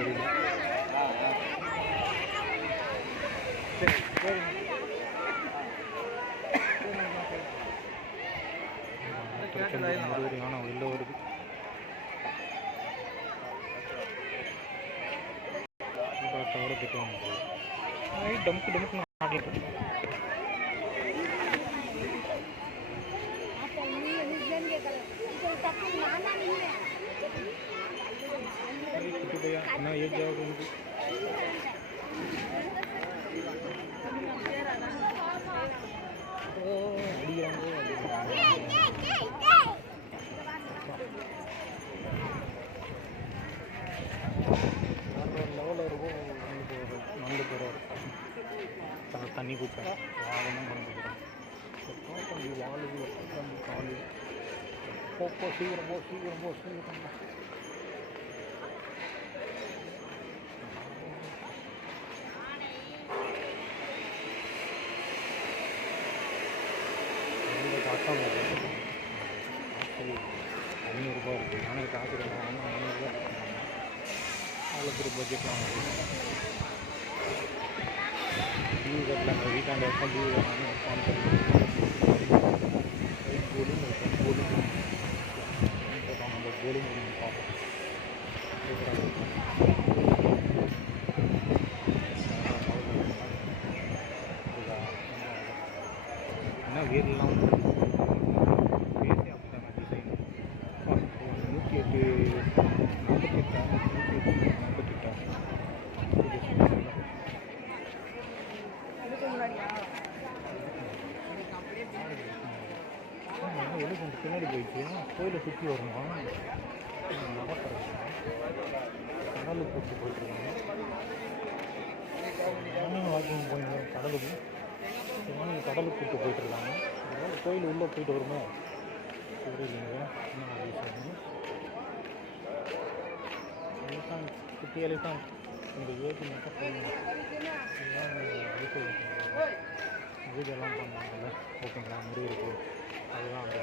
வரைக்கும். முருகர் யானை வெளில வருது. தவிர திட்டுவாங்க டமுக்கு டமுக்கு ஆடிட்டு என்ன ஏஜ் ஆகுது. லெவலில் இருக்கும் நடந்து போகிறார். தண்ணி குடிச்சா வாகனம் நடந்து போகிறோம். தம்பி வாழுது தம்பி காலு போ சீக்கிரம் போ சீக்கிரம் போ சீக்கிரம் போ. காட்டம் 500 இருக்குது. நானே காசு வாங்கினா 500 அவ்வளோ பெரிய பட்ஜெட்லாம் வருது. லீவு கட்டலாங்க வீட்டாண்ட இருப்போம். லீவு வேணாலும் ஃபோன் பண்ணி போலிங் இருக்கும். போலிங் நம்ம போலிங் பார்ப்போம். என்ன வீடெல்லாம் பேசி அப்படித்தாங்க டிசைன் 148 பின்னாடி போயிடுச்சு. கோயிலை சுற்றி வருமா நகர்றது கடலுக்கு கூப்பிட்டு போயிட்டுருக்காங்க. நானும் வாக்கிங் போயிருந்தேன் கடலுக்கு. நானும் கடலுக்கு கூப்பிட்டு போயிட்டுருக்காங்க. அதனால் கோயில் உள்ளே போயிட்டு வருமோ புரியலைங்க. என்ன விஷயம் எலிஃபண்ட் குட்டி எலிஃபண்ட் இந்த ஏஜ் மட்டும் சொல்லுங்கள். இதெல்லாம் பண்ணாங்கல்ல ஓகேங்களா. முருகருக்கு அதுதான் அந்த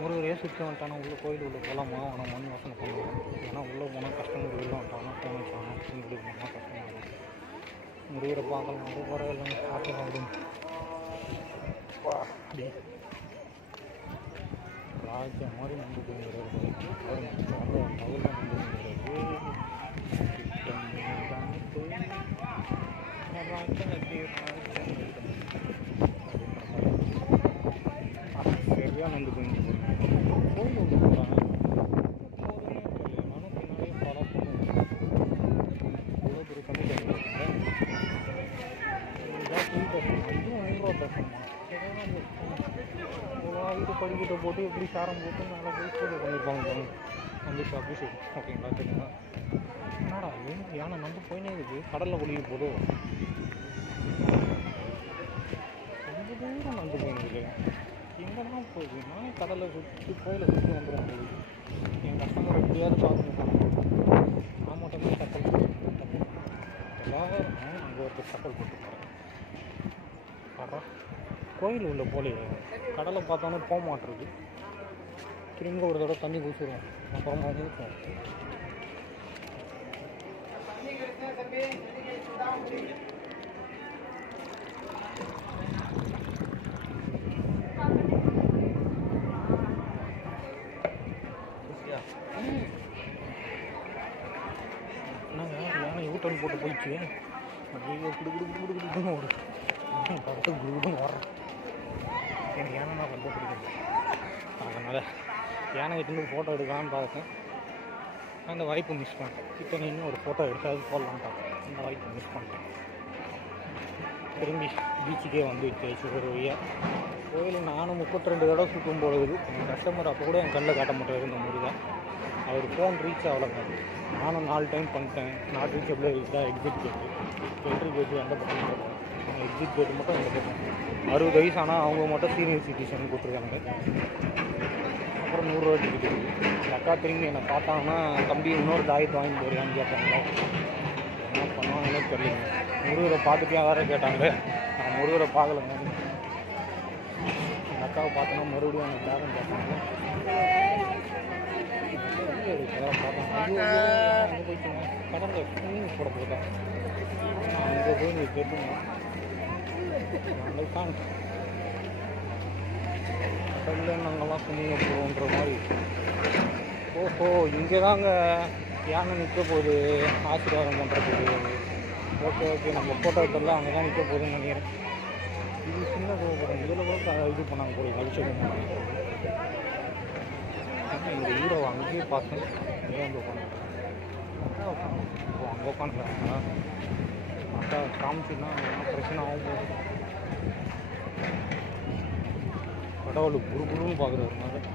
முருகரையே சுற்றி வந்துட்டானா உள்ளே கோயில் உள்ளே போகலாமா. ஆனால் மண் வாசனை பண்ணுவோம். ஏன்னா உள்ளே போனால் கஸ்டமர் வெளில வந்துட்டானா ஃபோன் வச்சானா உங்களுக்கு போனால் கஷ்டமாக இருக்கும். முருகரை பார்க்கலாம் அது பரவாயில்லைங்க பார்க்கலாம் அப்படின்னு அப்படி ராஜா மாதிரி நம்பி போங்கிறார். டவுல் தான் நம்பி சரியாக நந்து போயிட்டு கோயில் ஒன்று போகிறாங்க. நானும் பின்னாடியே ஃபாலோ பண்ணுவேன். அவ்வளோ பெரிய கம்மி பண்ணிருக்காங்க. இதான் ஃப்ரீ பஸ்ஸுமா இதுவும் 500 பஸ்ஸுமா. இது படிக்கிட்ட போட்டு எப்படி சாரம் போட்டு மேலே போய் பூஜை பண்ணியிருப்பாங்க நம்பிக்கை அபிஷேக் ஓகேங்களா. சரிங்களா. என்னடா யானை நம்பி போயினே இருக்குது. கடலில் குளிக்க போதும் ரொம்ப தூரம் நந்து போயிருக்கு. எங்கே தான் போகுது. நானே கடலை சுற்றி கோயிலை சுற்றி வந்துடும் போகுது. என் கஸ்டமர் எப்படியாவது பார்க்கணும். நான் மட்டுமே சப்பல் போட்டு எல்லாரும் அங்கே ஒருத்தர் சப்பல் போட்டுருக்காரு. அப்புறம் கோயில் உள்ள போலே கடலை பார்த்தோன்னே போக மாட்டுறது. திரும்ப ஒரு தடவை தண்ணி குடிச்சிடும் அப்புறமா இருக்கும். என்னங்க யானை யூட்டன் போட்டு போயிடுச்சு. அப்படியே குடுக்குன்னு ஓடு பக்கத்து குடுக்குன்னு ஓடுறேன். எனக்கு யானைனா ரொம்ப பிடிக்கும். அதனால் யானை கிட்டேருந்து ஃபோட்டோ எடுக்கலான்னு பார்த்தேன். அந்த வாய்ப்பு மிஸ் பண்ணிட்டேன். இப்போ நீ இன்னும் ஒரு ஃபோட்டோ எடுத்தாவது போடலான்னு பார்த்தேன். அந்த வாய்ப்பு மிஸ் பண்ணிட்டேன். திரும்பி பீச்சுக்கே வந்து விட்டுச்சு ஒரு வழியாக. கோயில் நானும் 32 தடவை சுற்றும் போடுது. என் கஸ்டமர் அப்போ கூட என் கண்ணில் காட்ட மாட்டார். இந்த முருகன் அவர் ஃபோன் ரீச் ஆகலைங்க. நானும் 4 டைம் பண்ணிட்டேன். நாட் ரீச்சபிள் இருக்கா. எக்ஸிட் கேட்டு என்ட்ரி கேட்டு எந்த பக்கம் போடுறேன். எக்ஸிட் கேட்டு மட்டும் எந்த பக்கம் 60 வயசு ஆனால் அவங்க மட்டும் சீனியர் சிட்டிசன் கொடுத்துருக்காங்க. அப்புறம் 100 ரூபா டிக்கெட் இருக்குது. அந்த அக்கா திரும்பி என்னை பார்த்தாங்கன்னா தம்பி இன்னொரு தாயத்தை வாங்கி போயிருக்கான்னு கேட்டாங்க. என்ன பண்ணுவாங்களே தெரியலைங்க. முருகரை பார்த்துட்டே வேறு கேட்டாங்க. நான் முருகரை பார்க்கலங்க. அந்த அக்காவை பார்த்தோன்னா மறுபடியும் அவங்க பேரன் கேட்டாங்க. பார்த்தாங்க போயிடுச்சுங்க. கடலில் ஸ்விம்மிங் போட போதா அங்கே போய் நீ கேட்டுங்க. நாளைக்கான் கடலில் நாங்கள்லாம் ஸ்விம்மிங் போடுவோன்ற மாதிரி. ஓஹோ, இங்கே தாங்க யானை நிற்க போகுது ஆசீர்வாதம் பண்ணுறதுக்கு. ஓகே ஓகே, நம்ம ஃபோட்டோ எடுத்தெல்லாம் அங்கே தான் நிற்க போகுதுன்னு நினைக்கிறேன். இது சின்ன கோபுரம், இதில் கூட இது பண்ணாங்க போய் அபிஷேகம் பண்ணாங்க. இந்த ஹீரோ அங்கேயே பார்த்தேன். இங்கே வந்து உட்காந்து அங்கே உட்காந்துருக்காங்க. அக்கா காமிச்சுன்னா என்ன பிரச்சனை ஆகும் போது கடவுள் குருன்னு பார்க்குறாரு மாதிரி.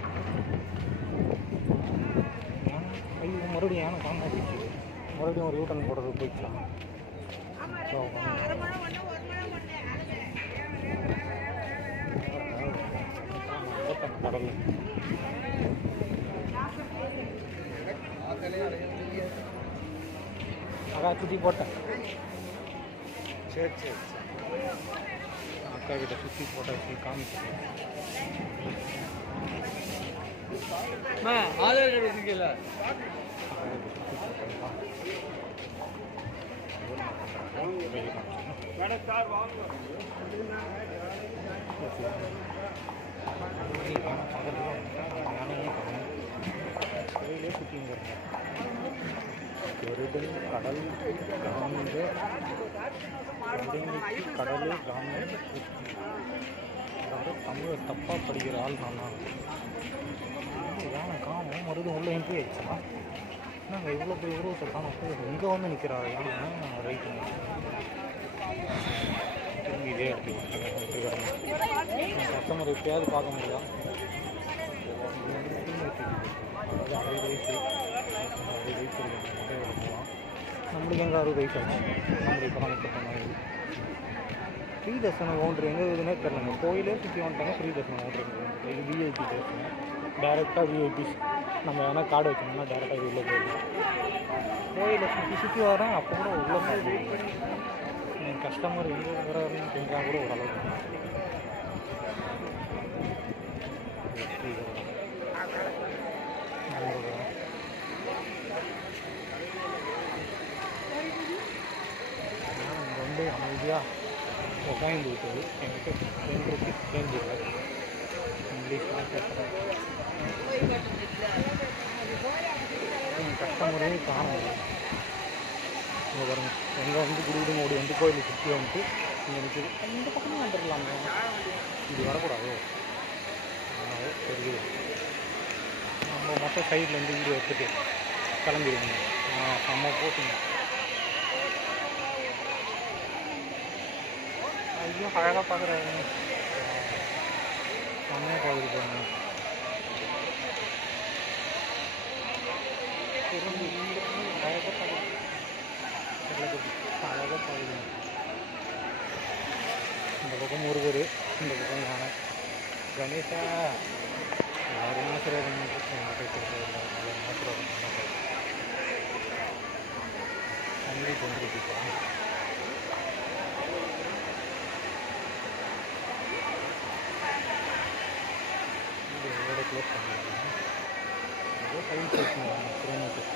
ஐயோ, மறுபடியும் யானை காணா போயிடுச்சு. மறுபடியும் ஒரு யூட்டன் போடுறது போயிடுச்சான். கடவுள் அக்கா சுற்றி போட்டேன். சரி சரி சரி, அக்கா கிட்ட சுற்றி போட்டாச்சு காமிச்சு. ஆதார் கார்டு வச்சுக்கல கோயிலே சுற்றிங்க கருடன் கடல் கிராமந்து கடல் கிராமம். தமிழை தப்பாக படிக்கிற ஆள் நான். யானை காணும் மறுபடியும் உள்ள என்ட்ரி ஆயிடுச்சா? நாங்கள் இவ்வளோ போய் உருவத்தை காணும் போய் இங்கே வந்து நிற்கிறாரு யானை. ரைட்டு திரும்பி இதே இடத்துக்கு கஸ்டமர் எப்பயாவது பார்க்க முடியல. அறுபது வயசு போகலாம். நம்மளுக்கு எங்கே 60 வயசு ஆச்சு? நம்மளுக்கு இப்போ நமக்கு சொன்னாங்க ஃப்ரீ தர்சனம் கவுண்டர் எங்கே இருக்குதுன்னே தெரிலங்க. கோயிலே சுற்றி வந்துட்டாங்க. ஃப்ரீ தர்சனம் கவுண்டர் இது விஐபி தர்சனம். டேரெக்டாக விஐபிஸ் நம்ம எதனா கார்டு வச்சோம்னா டேரெக்டாக இது உள்ளே போயிடலாம். கோயிலை சுற்றி வரேன். அப்போ கூட உள்ளே போய் கஸ்டமர் எங்கே வராருன்னு தெரிஞ்சால் கூட ஓரளவுக்கு இங்கே வந்து அமைதியாக உட்காந்து விட்டது. எனக்கு எங்களுக்கு தெரிஞ்சில்லை இங்கிலீஷ்லாம் பேசுகிறேன். கஸ்டமரையும் காணும். இங்கே பாருங்க, எங்கே வந்து குடுகுடுங்க ஓடி வந்து கோயிலுக்கு சுற்றி வந்துட்டு இங்கே நிற்கிது. இந்த பக்கமும் வந்துடலாமே, இது வரக்கூடாது. அதனால தெரியுது. நம்ம மொத்தம் சைட்லேருந்து வீடியோ எடுத்துகிட்டு கிளம்பிடுவோங்க. செம்ம போட்டுங்க. ஐயோ, அழகாக பார்க்குறாங்க. செம்மையாக பார்க்குது பாருங்க. திரும்பி அழகாக பார்க்குது. அழகாக பார்க்குது. இந்த பக்கம் முருகர், இந்த பக்கம் யானை. கணேஷா யாரும் ஆசீர்வாதம் ஆசீர்வாதம் தண்ணி கொண்டுருக்குப்பா. இது எவ்வளோ க்ளோஸ் பண்ணுறாங்க. ஏதோ டைம் செக் பண்ணுவாங்க கிலோமீட்டர்.